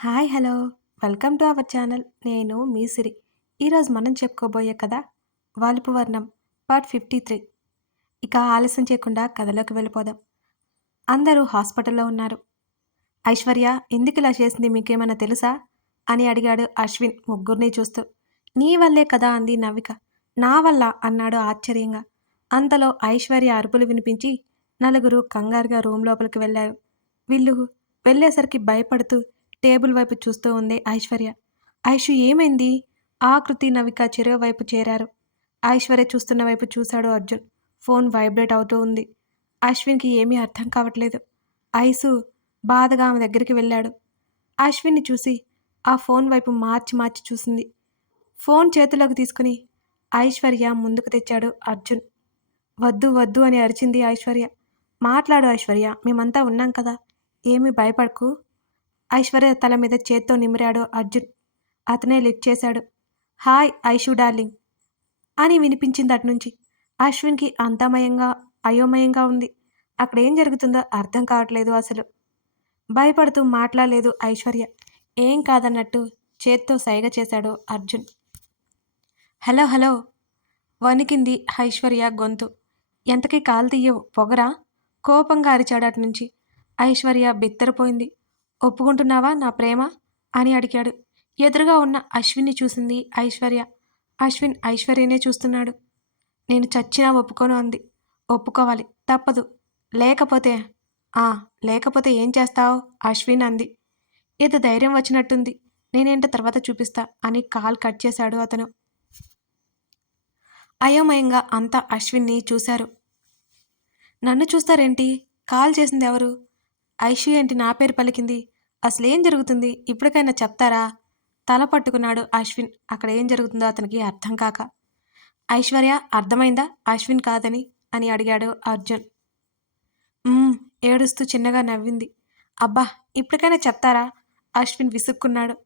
Hi hello welcome to our channel. నేను మీ సిరి. ఈరోజు మనం చెప్పుకోబోయే కథ వాలుపు వర్ణం పార్ట్ 53. ఇక ఆలస్యం చేయకుండా కథలోకి వెళ్ళిపోదాం. అందరూ హాస్పిటల్లో ఉన్నారు. ఐశ్వర్య ఎందుకు ఇలా చేసింది మీకేమైనా తెలుసా అని అడిగాడు అశ్విన్ ముగ్గురిని చూస్తూ. నీ వల్లే కదా అంది నవ్విక. నా వల్ల అన్నాడు ఆశ్చర్యంగా. అంతలో ఐశ్వర్య అరుపులు వినిపించి నలుగురు కంగారుగా రూమ్ లోపలికి వెళ్ళారు. వీళ్ళు వెళ్ళేసరికి భయపడుతూ టేబుల్ వైపు చూస్తూ ఉంది ఐశ్వర్య. ఐషు ఏమైంది? ఆకృతి నవిక చెరువు వైపు చేరారు. ఐశ్వర్య చూస్తున్న వైపు చూశాడు అర్జున్. ఫోన్ వైబ్రేట్ అవుతూ ఉంది. అశ్విన్కి ఏమీ అర్థం కావట్లేదు. ఐసు బాధగా ఆమె దగ్గరికి వెళ్ళాడు. అశ్విన్ని చూసి ఆ ఫోన్ వైపు మార్చి మార్చి చూసింది. ఫోన్ చేతిలోకి తీసుకుని ఐశ్వర్య ముందుకు తెచ్చాడు అర్జున్. వద్దు వద్దు అని అరిచింది ఐశ్వర్య. మాట్లాడు ఐశ్వర్య, మేమంతా ఉన్నాం కదా, ఏమీ భయపడకు. ఐశ్వర్య తల మీద చేత్తో నిమిరాడు అర్జున్. అతనే లిఫ్ట్ చేశాడు. హాయ్ ఐషు డార్లింగ్ అని వినిపించింది అటునుంచి. అశ్విన్కి అయోమయంగా ఉంది. అక్కడ ఏం జరుగుతుందో అర్థం కావట్లేదు అసలు. భయపడుతూ మాట్లాడలేదు ఐశ్వర్య. ఏం కాదన్నట్టు చేత్తో సైగ చేశాడు అర్జున్. హలో హలో వణికింది ఐశ్వర్య గొంతు. ఎంతకీ కాలు తీయవు పొగరా? కోపంగా అరిచాడు అటునుంచి. ఐశ్వర్య బిత్తరపోయింది. ఒప్పుకుంటున్నావా నా ప్రేమ అని అడిగాడు. ఎదురుగా ఉన్న అశ్విన్ని చూసింది ఐశ్వర్య. అశ్విన్ ఐశ్వర్యనే చూస్తున్నాడు. నేను చచ్చినా ఒప్పుకోను అంది. ఒప్పుకోవాలి, తప్పదు. లేకపోతే ఆ లేకపోతే ఏం చేస్తావు అశ్విన్ అంది. ఏదో ధైర్యం వచ్చినట్టుంది. నేనేంటో తర్వాత చూపిస్తా అని కాల్ కట్ చేశాడు అతను. అయోమయంగా అంతా అశ్విన్ని చూశారు. నన్ను చూస్తారేంటి? కాల్ చేసింది ఎవరు? ఐషు ఏంటి నా పేరు పలికింది? అసలేం జరుగుతుంది? ఇప్పటికైనా చెప్తారా? తల పట్టుకున్నాడు అశ్విన్. అక్కడ ఏం జరుగుతుందో అతనికి అర్థం కాక. ఐశ్వర్య అర్థమైందా అశ్విన్ కాదని అని అడిగాడు అర్జున్. ఏడుస్తూ చిన్నగా నవ్వింది. అబ్బా, ఇప్పటికైనా చెప్తారా? అశ్విన్ విసుక్కున్నాడు.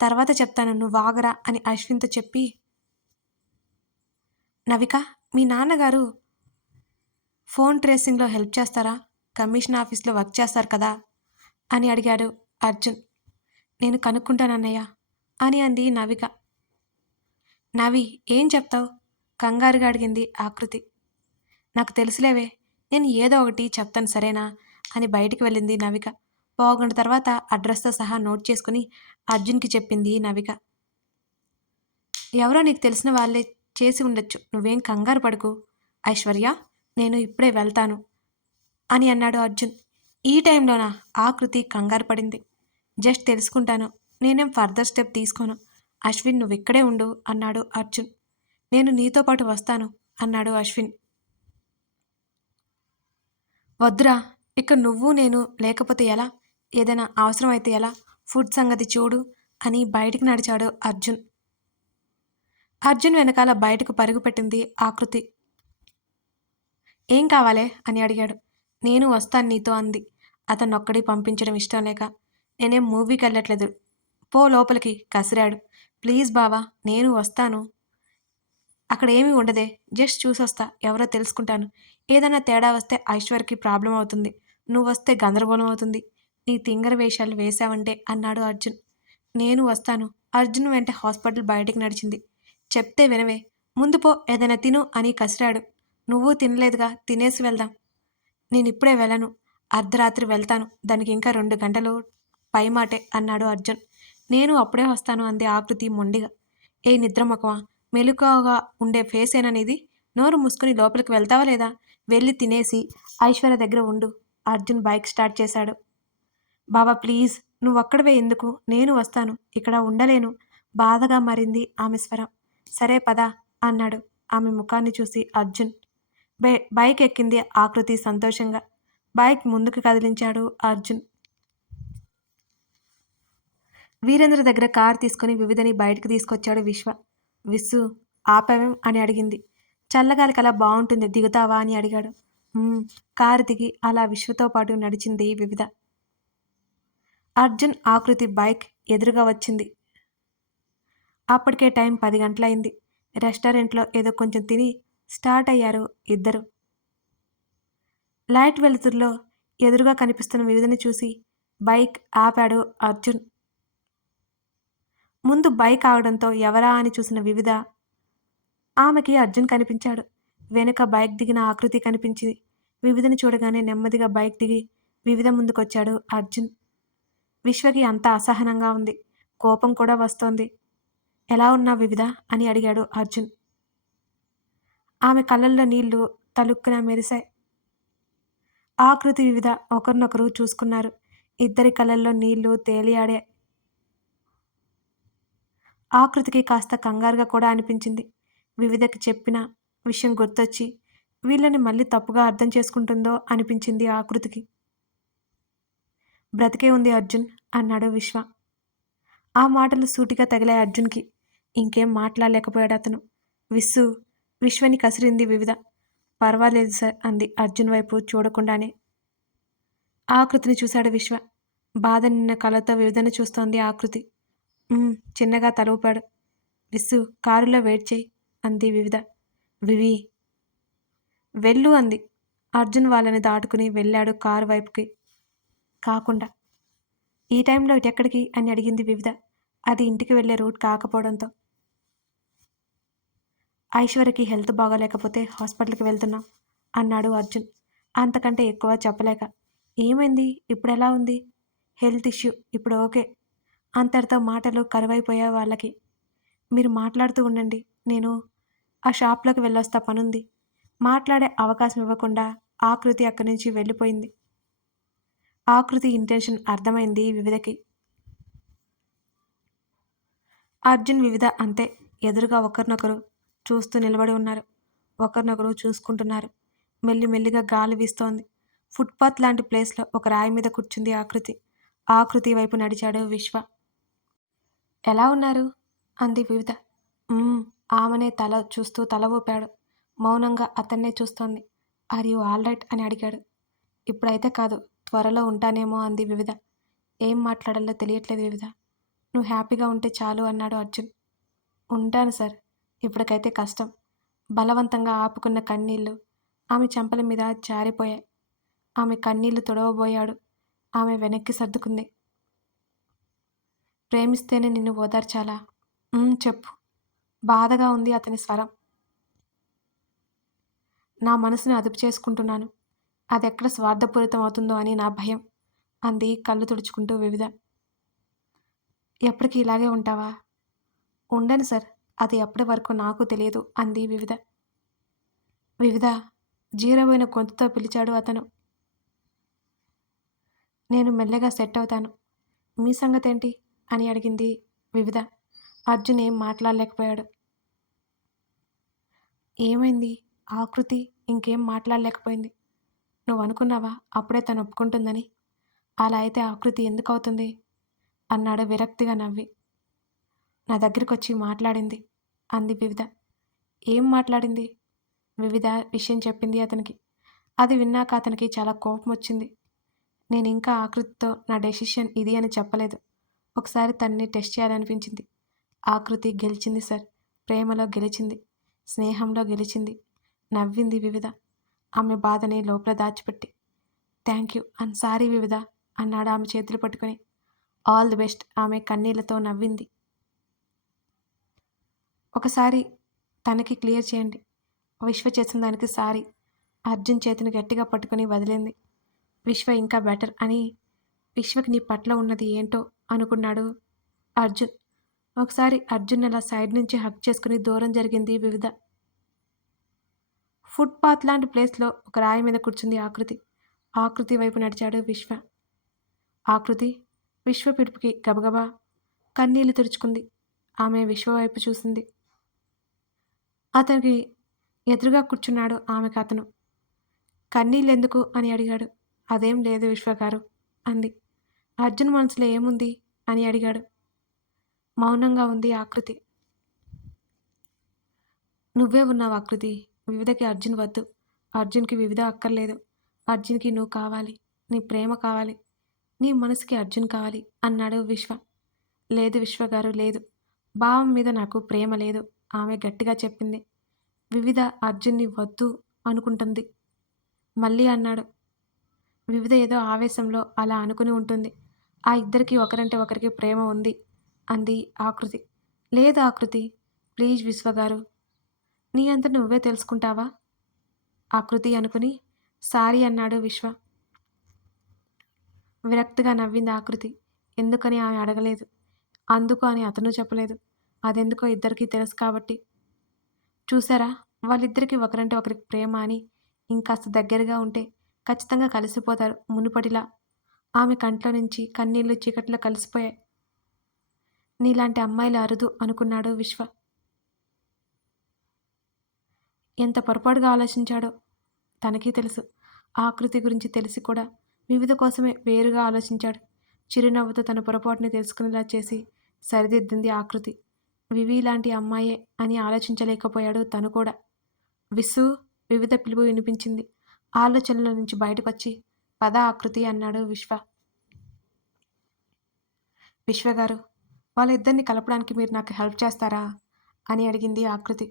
తర్వాత చెప్తాను, నువ్వు ఆగరా అని అశ్విన్తో చెప్పి, నవిక, మీ నాన్నగారు ఫోన్ ట్రేసింగ్లో హెల్ప్ చేస్తారా? కమిషన్ ఆఫీస్లో వర్క్ చేస్తారు కదా అని అడిగాడు అర్జున్. నేను కనుక్కుంటానన్నయ్య అని అంది నవిక. నవి, ఏం చెప్తావు? కంగారుగా అడిగింది ఆకృతి. నాకు తెలుసులేవే, నేను ఏదో ఒకటి చెప్తాను సరేనా అని బయటికి వెళ్ళింది నవిక. పోగంట తర్వాత అడ్రస్తో సహా నోట్ చేసుకుని అర్జున్కి చెప్పింది నవిక. ఎవరో నీకు తెలిసిన వాళ్ళే చేసి ఉండొచ్చు, నువ్వేం కంగారు పడుకు. ఐశ్వర్య, నేను ఇప్పుడే వెళ్తాను అని అన్నాడు అర్జున్. ఈ టైంలోనా? ఆకృతి కంగారు పడింది. జస్ట్ తెలుసుకుంటాను, నేనేం ఫర్దర్ స్టెప్ తీసుకోను. అశ్విన్, నువ్వు ఇక్కడే ఉండు అన్నాడు అర్జున్. నేను నీతో పాటు వస్తాను అన్నాడు అశ్విన్. వద్దురా, ఇక్కడ నువ్వు నేను లేకపోతే ఎలా? ఏదైనా అవసరం అయితే ఎలా? ఫుడ్ సంగతి చూడు అని బయటికి నడిచాడు అర్జున్. అర్జున్ వెనకాల బయటకు పరుగు పెట్టింది ఆకృతి. ఏం కావాలే అని అడిగాడు. నేను వస్తాను నీతో అంది. అతన్నొక్కడి పంపించడం ఇష్టం లేక. నేనేం మూవీకి వెళ్ళట్లేదు, పో లోపలికి కసిరాడు. ప్లీజ్ బావా, నేను వస్తాను. అక్కడ ఏమీ ఉండదే, జస్ట్ చూసొస్తా, ఎవరో తెలుసుకుంటాను. ఏదైనా తేడా వస్తే ఐశ్వర్యకి ప్రాబ్లం అవుతుంది, నువ్వు వస్తే గందరగోళం అవుతుంది. నీ తింగర వేషాలు వేశావంటే అన్నాడు అర్జున్. నేను వస్తాను. అర్జున్ వెంట హాస్పిటల్ బయటికి నడిచింది. చెప్తే వినవే, ముందు పో, ఏదైనా తిను అని కసిరాడు. నువ్వు తినలేదుగా, తినేసి వెళ్దాం. నేనిప్పుడే వెళ్ళను, అర్ధరాత్రి వెళ్తాను, దానికి ఇంకా 2 గంటలు పైమాటే అన్నాడు అర్జున్. నేను అప్పుడే వస్తాను అంది ఆకృతి మొండిగా. ఏ నిద్రమొకమా, మెలకువగా ఉండే ఫేసేననిది? నోరు మూసుకుని లోపలికి వెళ్తావా లేదా? వెళ్ళి తినేసి ఐశ్వర్య దగ్గర ఉండు. అర్జున్ బైక్ స్టార్ట్ చేశాడు. బావా ప్లీజ్, నువ్వక్కడవే ఎందుకు? నేను వస్తాను, ఇక్కడ ఉండలేను బాధగా మారింది ఆమె స్వరం. సరే పదా అన్నాడు ఆమె ముఖాన్ని చూసి అర్జున్. బైక్ ఎక్కింది ఆకృతి సంతోషంగా. బైక్ ముందుకు కదిలించాడు అర్జున్. వీరేంద్ర దగ్గర కారు తీసుకుని వివిధని బయటకు తీసుకొచ్చాడు విశ్వ. విస్సు, ఆపావేం అని అడిగింది. చల్లగాలికి అలా బాగుంటుంది, దిగుతావా అని అడిగాడు. కారు దిగి అలా విశ్వతో పాటు నడిచింది వివిధ. అర్జున్ ఆకృతి బైక్ ఎదురుగా వచ్చింది. అప్పటికే టైం 10 గంటలైంది. రెస్టారెంట్లో ఏదో కొంచెం తిని స్టార్ట్ అయ్యారు ఇద్దరు. లైట్ వెలుతురులో ఎదురుగా కనిపిస్తున్న వివిధని చూసి బైక్ ఆపాడు అర్జున్. ముందు బైక్ ఆగడంతో ఎవరా అని చూసిన వివిధ ఆమెకి అర్జున్ కనిపించాడు. వెనుక బైక్ దిగిన ఆకృతి కనిపించింది. వివిధని చూడగానే నెమ్మదిగా బైక్ దిగి వివిధ ముందుకొచ్చాడు అర్జున్. విశ్వకి అంతా అసహనంగా ఉంది. కోపం కూడా వస్తోంది. ఎలా ఉన్నావు వివిధ అని అడిగాడు అర్జున్. ఆమె కళ్ళల్లో నీళ్లు తలుక్కున మెరిశాయి. ఆకృతి వివిధ ఒకరినొకరు చూసుకున్నారు. ఇద్దరి కళ్ళల్లో నీళ్లు తేలియాడాయి. ఆకృతికి కాస్త కంగారుగా కూడా అనిపించింది. వివిధకి చెప్పిన విషయం గుర్తొచ్చి వీళ్ళని మళ్ళీ తప్పుగా అర్థం చేసుకుంటుందో అనిపించింది ఆకృతికి. బ్రతికే ఉంది అర్జున్ అన్నాడు విశ్వ. ఆ మాటలు సూటిగా తగిలాయి అర్జున్కి. ఇంకేం మాట్లాడలేకపోయాడు అతను. విశ్వని కసిరింది వివిధ. పర్వాలేదు సార్ అంది అర్జున్ వైపు చూడకుండానే. ఆకృతిని చూశాడు విశ్వ. బాధ నిన్న కళ్ళతో వివిధను చూస్తోంది ఆకృతి. చిన్నగా తల ఊపాడు. కారులో వెయిట్ చేయి అంది వివిధ. వివి వెళ్ళు అంది. అర్జున్ వాళ్ళని దాటుకుని వెళ్ళాడు కారు వైపుకి. కాకుండా ఈ టైంలో ఇటెక్కడికి అని అడిగింది వివిధ. అది ఇంటికి వెళ్ళే రూట్ కాకపోవడంతో. ఐశ్వర్యకి హెల్త్ బాగోలేకపోతే హాస్పిటల్కి వెళ్తున్నాం అన్నాడు అర్జున్. అంతకంటే ఎక్కువ చెప్పలేక. ఏమైంది? ఇప్పుడు ఎలా ఉంది? హెల్త్ ఇష్యూ, ఇప్పుడు ఓకే. అంతటితో మాటలు కరువైపోయా వాళ్ళకి. మీరు మాట్లాడుతూ ఉండండి, నేను ఆ షాప్లోకి వెళ్ళొస్తా, పనుంది. మాట్లాడే అవకాశం ఇవ్వకుండా ఆకృతి అక్కడి నుంచి వెళ్ళిపోయింది. ఆకృతి ఇంటెన్షన్ అర్థమైంది వివిధకి. అర్జున్ వివిధ అంతే. ఎదురుగా ఒకరినొకరు చూస్తూ నిలబడి ఉన్నారు. ఒకరినొకరు చూసుకుంటున్నారు. మెల్లిమెల్లిగా గాలి వీస్తోంది. ఫుట్పాత్ లాంటి ప్లేస్లో ఒక రాయి మీద కూర్చుంది ఆకృతి. ఆకృతి వైపు నడిచాడు విశ్వ. ఎలా ఉన్నారు అంది వివిధ. ఆమెనే చూస్తూ తల ఊపాడు. మౌనంగా అతన్నే చూస్తోంది. ఆర్ యూ ఆల్ రైట్ అని అడిగాడు. ఇప్పుడైతే కాదు, త్వరలో ఉంటానేమో అంది వివిధ. ఏం మాట్లాడాలో తెలియట్లేదు వివిధ. నువ్వు హ్యాపీగా ఉంటే చాలు అన్నాడు అర్జున్. ఉంటాను సార్, ఇప్పటికైతే కష్టం. బలవంతంగా ఆపుకున్న కన్నీళ్లు ఆమె చెంపల మీద జారిపోయాయి. ఆమె కన్నీళ్లు తుడవబోయాడు. ఆమె వెనక్కి సర్దుకుంది. ప్రేమిస్తేనే నిన్ను ఓదార్చాలా? చెప్పు. బాధగా ఉంది అతని స్వరం. నా మనసుని అదుపు చేసుకుంటున్నాను. అదెక్కడ స్వార్థపూరితం అవుతుందో అని నా భయం అంది కళ్ళు తుడుచుకుంటూ వివిధ. ఎప్పటికీ ఇలాగే ఉంటావా? ఉండను సార్, అది ఎప్పటి వరకు నాకు తెలియదు అంది వివిధ. వివిధ జీరబోయిన గొంతుతో పిలిచాడు అతను. నేను మెల్లగా సెట్ అవుతాను. మీ సంగతేంటి అని అడిగింది వివిధ. అర్జున్ ఏం మాట్లాడలేకపోయాడు. ఏమైంది? ఆకృతి ఇంకేం మాట్లాడలేకపోయింది. నువ్వు అనుకున్నావా అప్పుడే తను ఒప్పుకుంటుందని? అలా అయితే ఆకృతి ఎందుకు అవుతుంది అన్నాడు విరక్తిగా నవ్వి. నా దగ్గరికొచ్చి మాట్లాడింది అంది వివిధ. ఏం మాట్లాడింది? వివిధ విషయం చెప్పింది అతనికి. అది విన్నాక అతనికి చాలా కోపం వచ్చింది. నేను ఇంకా ఆకృతితో నా డెసిషన్ ఇది అని చెప్పలేదు. ఒకసారి తనని టెస్ట్ చేయాలనిపించింది. ఆకృతి గెలిచింది సార్. ప్రేమలో గెలిచింది, స్నేహంలో గెలిచింది. నవ్వింది వివిధ ఆమె బాధని లోపల దాచిపెట్టి. థ్యాంక్ యూ అండ్ సారీ వివిధ అన్నాడు ఆమె చేతులు పట్టుకుని. ఆల్ ది బెస్ట్ ఆమె కన్నీళ్లతో నవ్వింది. ఒకసారి తనకి క్లియర్ చేయండి. విశ్వ చేసిన దానికి సారీ. అర్జున్ చేతిని గట్టిగా పట్టుకుని వదిలింది. విశ్వ ఇంకా బెటర్ అని విశ్వకి నీ పట్ల ఉన్నది ఏంటో అనుకున్నాడు అర్జున్. ఒకసారి అర్జున్ అలా సైడ్ నుంచి హగ్ చేసుకుని దూరం జరిగింది వివిధ. ఫుట్పాత్ లాంటి ప్లేస్లో ఒక రాయి మీద కూర్చుంది ఆకృతి. ఆకృతి వైపు నడిచాడు విశ్వ. ఆకృతి విశ్వ పిడుపుకి గబగబా కన్నీళ్లు తుడుచుకుంది. ఆమె విశ్వ వైపు చూసింది. అతనికి ఎదురుగా కూర్చున్నాడు ఆమెకు అతను. కన్నీళ్ళెందుకు అని అడిగాడు. అదేం లేదు విశ్వగారు అంది. అర్జున్ మనసులో ఏముంది అని అడిగాడు. మౌనంగా ఉంది ఆకృతి. నువ్వే ఉన్నావు ఆకృతి. వివిధకి అర్జున్ వద్దు. అర్జున్కి వివిధ అక్కర్లేదు. అర్జున్కి నువ్వు కావాలి. నీ ప్రేమ కావాలి. నీ మనసుకి అర్జున్ కావాలి అన్నాడు విశ్వ. లేదు విశ్వగారు లేదు. భావం మీద నాకు ప్రేమ లేదు ఆమె గట్టిగా చెప్పింది. వివిధ అర్జున్ని వద్దు అనుకుంటుంది. మళ్ళీ అన్నాడు. వివిధ ఏదో ఆవేశంలో అలా అనుకుని ఉంటుంది. ఆ ఇద్దరికి ఒకరంటే ఒకరికి ప్రేమ ఉంది అంది ఆకృతి. లేదు ఆకృతి. ప్లీజ్ విశ్వగారు. నీ అంతట నువ్వే తెలుసుకుంటావా? ఆకృతి అనుకుని సారీ అన్నాడు విశ్వ. విరక్తిగా నవ్వింది ఆకృతి. ఎందుకని ఆమె అడగలేదు. అందుకు అని అతను చెప్పలేదు. అదెందుకో ఇద్దరికీ తెలుసు కాబట్టి. చూసారా, వాళ్ళిద్దరికీ ఒకరంటే ఒకరికి ప్రేమ అని. ఇంకాస్త దగ్గరగా ఉంటే ఖచ్చితంగా కలిసిపోతారు మునుపటిలా. ఆమె కంట్లో నుంచి కన్నీళ్లు చీకట్లో కలిసిపోయాయి. నీలాంటి అమ్మాయిలు అరుదు అనుకున్నాడు విశ్వ. ఎంత పొరపాటుగా ఆలోచించాడో తనకీ తెలుసు. ఆకృతి గురించి తెలిసి కూడా వివిధ కోసమే వేరుగా ఆలోచించాడు. చిరునవ్వుతో తన పొరపాటుని తెలుసుకునేలా చేసి సరిదిద్దింది ఆకృతి. వివి లాంటి అమ్మాయే అని ఆలోచించలేకపోయాడు తను కూడా. విసు వివిధ పిలుపు వినిపించింది. ఆలోచనల నుంచి బయటకొచ్చి పద ఆకృతి అన్నాడు విశ్వ. విశ్వగారు, వాళ్ళిద్దరిని కలపడానికి మీరు నాకు హెల్ప్ చేస్తారా అని అడిగింది ఆకృతి.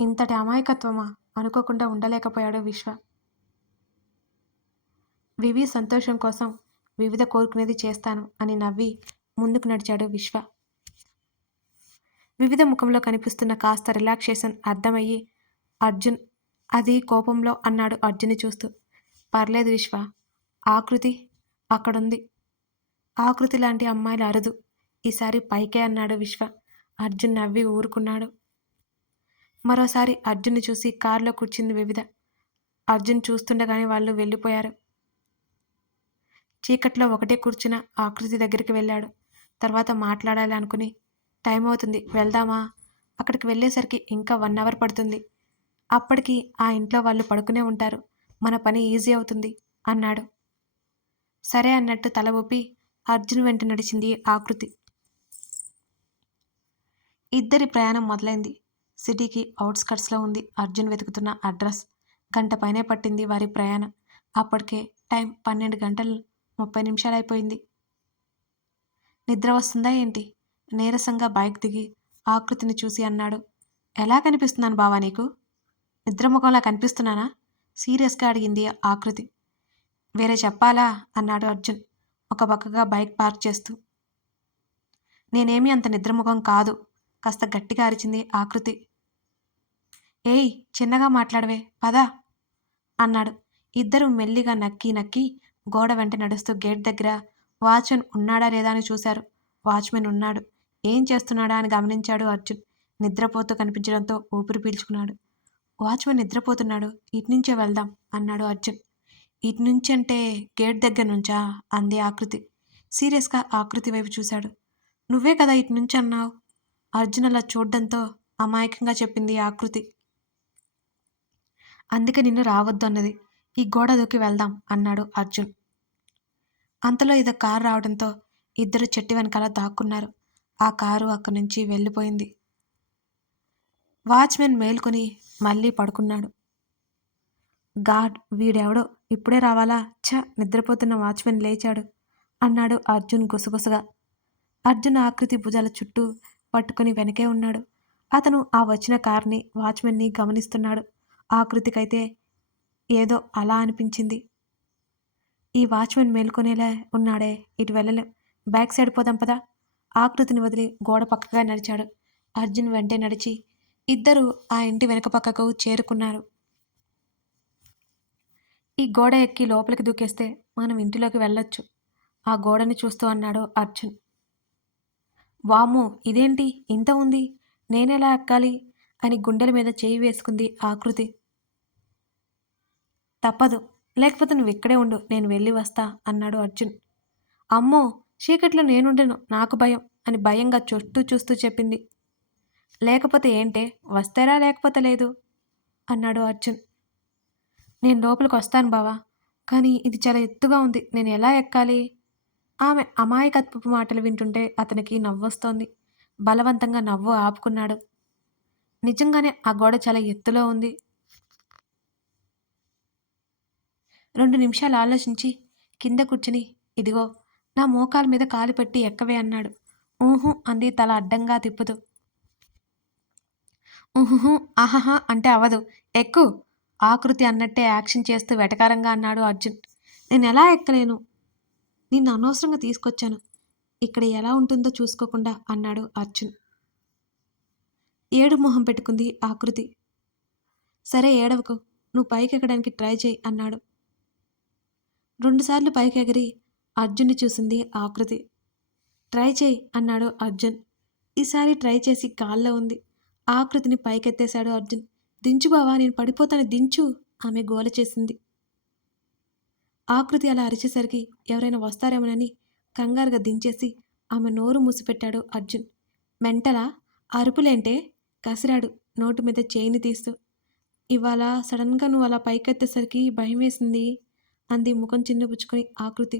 ఇంతటి అమాయకత్వమా అనుకోకుండా ఉండలేకపోయాడు విశ్వ. వివి సంతోషం కోసం వివిధ కోరుకునేది చేస్తాను అని నవ్వి ముందుకు నడిచాడు విశ్వ. వివిధ ముఖంలో కనిపిస్తున్న కాస్త రిలాక్సేషన్ అర్థమయ్యి అర్జున్ అది కోపంలో అన్నాడు అర్జున్ని చూస్తూ. పర్లేదు విశ్వ, ఆకృతి అక్కడుంది. ఆకృతి లాంటి అమ్మాయిలు అరుదు. ఈసారి పైకే అన్నాడు విశ్వ. అర్జున్ నవ్వి ఊరుకున్నాడు. మరోసారి అర్జున్ని చూసి కారులో కూర్చుంది వివిధ. అర్జున్ చూస్తుండగానే వాళ్ళు వెళ్ళిపోయారు. చీకట్లో ఒకటే కూర్చున్న ఆకృతి దగ్గరికి వెళ్ళాడు. తర్వాత మాట్లాడాలి అనుకుని టైం అవుతుంది వెళ్దామా? అక్కడికి వెళ్ళేసరికి ఇంకా 1 అవర్ పడుతుంది. అప్పటికి ఆ ఇంట్లో వాళ్ళు పడుకునే ఉంటారు. మన పని ఈజీ అవుతుంది అన్నాడు. సరే అన్నట్టు తల ఊపి అర్జున్ వెంట నడిచింది ఆకృతి. ఇద్దరి ప్రయాణం మొదలైంది. సిటీకి అవుట్స్కట్స్లో ఉంది అర్జున్ వెతుకుతున్న అడ్రస్. గంట పైనే పట్టింది వారి ప్రయాణం. అప్పటికే టైం 12:30 అయిపోయింది. నిద్ర వస్తుందా ఏంటి? నీరసంగా బైక్ దిగి ఆకృతిని చూసి అన్నాడు. ఎలా కనిపిస్తున్నాను బావా నీకు? నిద్రముఖంలా కనిపిస్తున్నానా? సీరియస్గా అడిగింది ఆకృతి. వేరే చెప్పాలా అన్నాడు అర్జున్ ఒక పక్కగా బైక్ పార్క్ చేస్తూ. నేనేమీ అంత నిద్రముఖం కాదు కాస్త గట్టిగా అరిచింది ఆకృతి. ఏయ్ చిన్నగా మాట్లాడవే పదా అన్నాడు. ఇద్దరూ మెల్లిగా నక్కి నక్కి గోడ వెంట నడుస్తూ గేట్ దగ్గర వాచ్మెన్ ఉన్నాడా లేదా అని చూశారు. వాచ్మెన్ ఉన్నాడు. ఏం చేస్తున్నాడా అని గమనించాడు అర్జున్. నిద్రపోతూ కనిపించడంతో ఊపిరి పీల్చుకున్నాడు. వాచ్మెన్ నిద్రపోతున్నాడు, ఇట్నుంచే వెళ్దాం అన్నాడు అర్జున్. ఇట్నుంచంటే గేట్ దగ్గర నుంచా అంది ఆకృతి. సీరియస్గా ఆకృతి వైపు చూశాడు. నువ్వే కదా ఇట్నుంచి అన్నావు. అర్జున్ అలా చూడ్డంతో అమాయకంగా చెప్పింది ఆకృతి. అందుకే నిన్ను రావద్దు అన్నది. ఈ గోడ దూకి వెళ్దాం అన్నాడు అర్జున్. అంతలో ఏదో కారు రావడంతో ఇద్దరు చెట్టు వెనకాల దాక్కున్నారు. ఆ కారు అక్కడి నుంచి వెళ్ళిపోయింది. వాచ్మెన్ మేల్కొని మళ్ళీ పడుకున్నాడు. గాడ్ వీడెవడో ఇప్పుడే రావాలా? నిద్రపోతున్న వాచ్మెన్ లేచాడు అన్నాడు అర్జున్ గుసగుసగా. అర్జున్ ఆకృతి భుజాల చుట్టూ పట్టుకుని వెనకే ఉన్నాడు. అతను ఆ వచ్చిన కార్ని వాచ్మెన్ని గమనిస్తున్నాడు. ఆకృతికైతే ఏదో అలా అనిపించింది. ఈ వాచ్మెన్ మేల్కొనేలా ఉన్నాడే, ఇటు వెళ్ళలేం, బ్యాక్ సైడ్ పోదాం పదా. ఆకృతిని వదిలి గోడ పక్కగా నడిచాడు. అర్జున్ వెంటే నడిచి ఇద్దరూ ఆ ఇంటి వెనుక పక్కకు చేరుకున్నారు. ఈ గోడ ఎక్కి లోపలికి దూకేస్తే మనం ఇంటిలోకి వెళ్ళొచ్చు ఆ గోడని చూస్తూ అన్నాడు అర్జున్. వామ్మో ఇదేంటి ఇంత ఉంది, నేనెలా ఎక్కాలి అని గుండెల మీద చేయి వేసుకుంది ఆకృతి. తప్పదు, లేకపోతే నువ్వు ఇక్కడే ఉండు, నేను వెళ్ళి వస్తా అన్నాడు అర్జున్. అమ్మో చీకట్లో నేనుండను, నాకు భయం అని భయంగా చుట్టూ చూస్తూ చెప్పింది. లేకపోతే ఏంటే, వస్తేరా లేకపోతే లేదు అన్నాడు అర్జున్. నేను లోపలికి వస్తాను బావా, కానీ ఇది చాలా ఎత్తుగా ఉంది, నేను ఎలా ఎక్కాలి? ఆమె అమాయకత్వపు మాటలు వింటుంటే అతనికి నవ్వొస్తోంది. బలవంతంగా నవ్వు ఆపుకున్నాడు. నిజంగానే ఆ గోడ చాలా ఎత్తులో ఉంది. 2 నిమిషాలు ఆలోచించి కింద కూర్చుని ఇదిగో నా మోకాల మీద కాలు పెట్టి ఎక్కవే అన్నాడు. ఊహు అంది తల అడ్డంగా తిప్పుతూ. ఊహుహు ఆహహా అంటే అవదు, ఎక్కు ఆకృతి అన్నట్టే యాక్షన్ చేస్తూ వెటకారంగా అన్నాడు అర్జున్. నేను ఎలా ఎక్కలేను, నిన్ను అనవసరంగా తీసుకొచ్చాను, ఇక్కడ ఎలా ఉంటుందో చూసుకోకుండా అన్నాడు అర్జున్. ఏడు మొహం పెట్టుకుంది ఆకృతి. సరే ఏడవకు, నువ్వు పైకెక్కడానికి ట్రై చేయి అన్నాడు. రెండుసార్లు పైకెగిరి అర్జున్ని చూసింది ఆకృతి. ట్రై చేయి అన్నాడు అర్జున్. ఈసారి ట్రై చేసి గాల్లో ఉంది. ఆకృతిని పైకెత్తేశాడు అర్జున్. దించు బావా, నేను పడిపోతాను, దించు ఆమె గోల చేసింది. ఆకృతి అలా అరిచేసరికి ఎవరైనా వస్తారేమోనని కంగారుగా దించేసి ఆమె నోరు మూసిపెట్టాడు అర్జున్. మెంటలా, అరుపులేంటే కసిరాడు నోటు మీద చేయిని తీస్తూ. ఇవాళ సడన్గా నువ్వు అలా పైకెత్తేసరికి భయం వేసింది అంది ముఖం చిన్నపుచ్చుకొని ఆకృతి.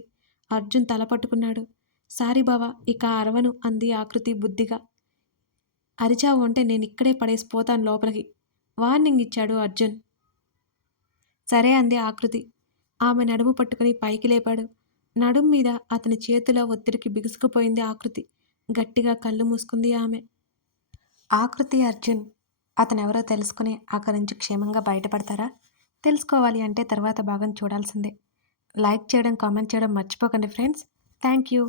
అర్జున్ తల పట్టుకున్నాడు. సారీ బావా, ఇక అరవను అంది ఆకృతి బుద్ధిగా. అరిచావు అంటే నేనిక్కడే పడేసి పోతాను లోపలికి వార్నింగ్ ఇచ్చాడు అర్జున్. సరే అంది ఆకృతి. ఆమె నడుము పట్టుకుని పైకి లేపాడు. నడుం మీద అతని చేతిలో ఒత్తిడికి బిగుసుకుపోయింది ఆకృతి. గట్టిగా కళ్ళు మూసుకుంది ఆమె. ఆకృతి, అర్జున్ అతనెవరో తెలుసుకుని అక్కడి నుంచి క్షేమంగా బయటపడతారా? తెలుసుకోవాలి అంటే తర్వాత భాగం చూడాల్సిందే. లైక్ చేయడం, కామెంట్ చేయడం మర్చిపోకండి ఫ్రెండ్స్. Thank you.